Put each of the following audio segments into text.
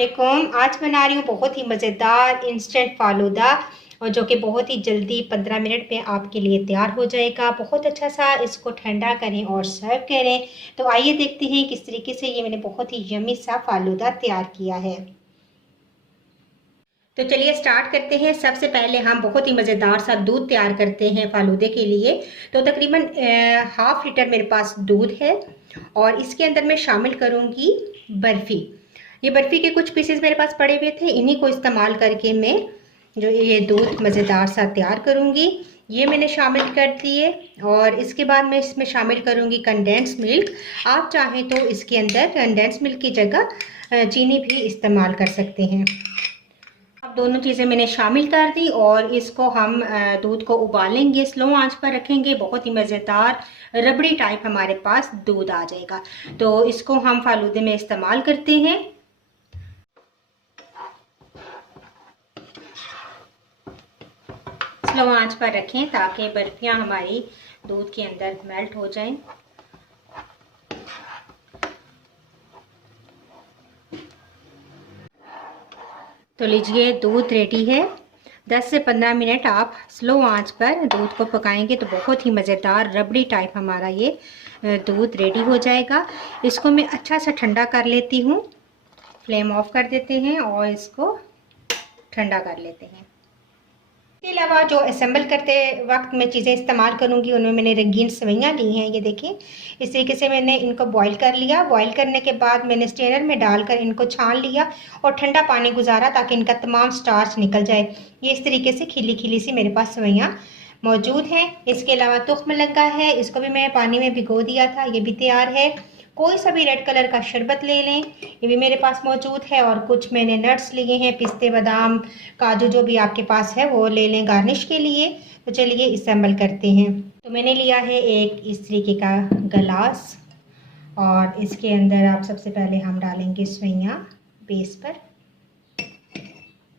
वालेकुम। आज बना रही हूँ बहुत ही मज़ेदार इंस्टेंट फालूदा और जो कि बहुत ही जल्दी 15 मिनट में आपके लिए तैयार हो जाएगा। बहुत अच्छा सा इसको ठंडा करें और सर्व करें। तो आइए देखते हैं किस तरीके से ये मैंने बहुत ही यम्मी सा फालूदा तैयार किया है। तो चलिए स्टार्ट करते हैं। सबसे पहले हम बहुत ही मज़ेदार सा दूध तैयार करते हैं फालूदे के लिए। तो तकरीबन हाफ लीटर मेरे पास दूध है और इसके अंदर मैं शामिल करूँगी बर्फ़ी। ये बर्फ़ी के कुछ पीसेस मेरे पास पड़े हुए थे, इन्हीं को इस्तेमाल करके मैं जो ये दूध मज़ेदार सा तैयार करूँगी। ये मैंने शामिल कर दिए और इसके बाद मैं इसमें शामिल करूँगी कंडेंस मिल्क। आप चाहें तो इसके अंदर कंडेंस मिल्क की जगह चीनी भी इस्तेमाल कर सकते हैं। अब दोनों चीज़ें मैंने शामिल कर दी और इसको हम दूध को उबालेंगे, स्लो आंच पर रखेंगे। बहुत ही मज़ेदार रबड़ी टाइप हमारे पास दूध आ जाएगा। तो इसको हम फालूदे में इस्तेमाल करते हैं। स्लो आंच पर रखें ताकि बर्फियां हमारी दूध के अंदर मेल्ट हो जाएं। तो लीजिए दूध रेडी है। 10 से 15 मिनट आप स्लो आंच पर दूध को पकाएंगे तो बहुत ही मज़ेदार रबड़ी टाइप हमारा ये दूध रेडी हो जाएगा। इसको मैं अच्छा सा ठंडा कर लेती हूँ। फ्लेम ऑफ कर देते हैं और इसको ठंडा कर लेते हैं। इसके अलावा जो असेंबल करते वक्त मैं चीज़ें इस्तेमाल करूँगी उनमें मैंने रंगीन सेवइयाँ ली हैं। ये देखिए इस तरीके से मैंने इनको बॉईल कर लिया। बॉईल करने के बाद मैंने स्ट्रेनर में डालकर इनको छान लिया और ठंडा पानी गुजारा ताकि इनका तमाम स्टार्च निकल जाए। ये इस तरीके से खिली खिली सी मेरे पास सेवइयाँ मौजूद हैं। इसके अलावा तुख्म लगा है, इसको भी मैं पानी में भिगो दिया था, ये भी तैयार है। कोई सा भी रेड कलर का शरबत ले लें, ये भी मेरे पास मौजूद है। और कुछ मैंने नट्स लिए हैं, पिस्ते, बादाम, काजू, जो भी आपके पास है वो ले लें गार्निश के लिए। तो चलिए असेंबल करते हैं। तो मैंने लिया है एक इस तरीके का गिलास और इसके अंदर आप सबसे पहले हम डालेंगे सेवइयाँ बेस पर।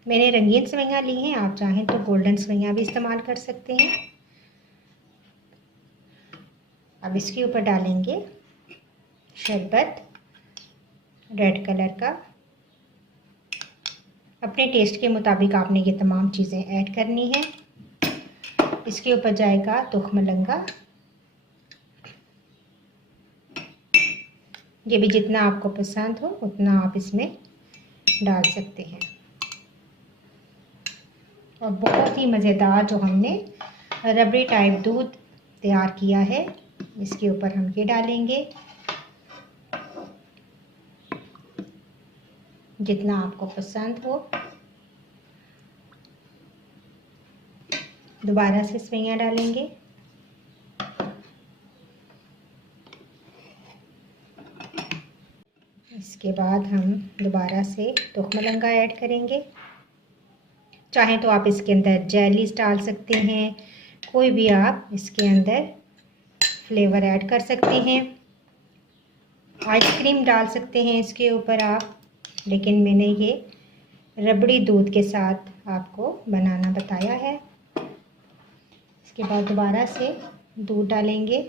मैंने रंगीन सेवइयाँ ली हैं, आप चाहें तो गोल्डन सेवइयाँ भी इस्तेमाल कर सकते हैं। अब इसके ऊपर डालेंगे शरबत रेड कलर का। अपने टेस्ट के मुताबिक आपने ये तमाम चीज़ें ऐड करनी है। इसके ऊपर जाएगा तुख्म लंगा, ये भी जितना आपको पसंद हो उतना आप इसमें डाल सकते हैं। और बहुत ही मज़ेदार जो हमने रबड़ी टाइप दूध तैयार किया है, इसके ऊपर हम ये डालेंगे जितना आपको पसंद हो। दोबारा से सेवइयाँ डालेंगे। इसके बाद हम दोबारा से तुख्म लंगा ऐड करेंगे। चाहें तो आप इसके अंदर जेलीस डाल सकते हैं, कोई भी आप इसके अंदर फ्लेवर ऐड कर सकते हैं। आइसक्रीम डाल सकते हैं इसके ऊपर आप, लेकिन मैंने ये रबड़ी दूध के साथ आपको बनाना बताया है। इसके बाद दोबारा से दूध डालेंगे,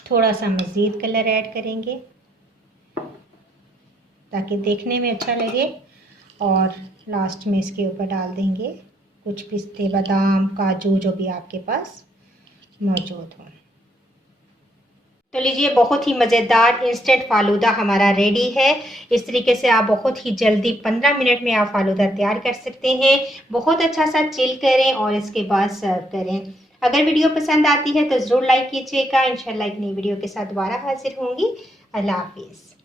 थोड़ा सा मज़ीद कलर ऐड करेंगे ताकि देखने में अच्छा लगे। और लास्ट में इसके ऊपर डाल देंगे कुछ पिस्ते, बादाम, काजू, जो भी आपके पास मौजूद हो। तो लीजिए बहुत ही मज़ेदार इंस्टेंट फालूदा हमारा रेडी है। इस तरीके से आप बहुत ही जल्दी 15 मिनट में आप फालूदा तैयार कर सकते हैं। बहुत अच्छा सा चिल करें और इसके बाद सर्व करें। अगर वीडियो पसंद आती है तो ज़रूर लाइक कीजिएगा। इंशाल्लाह एक नई वीडियो के साथ दोबारा हाजिर होंगी। अल्लाह हाफिज़।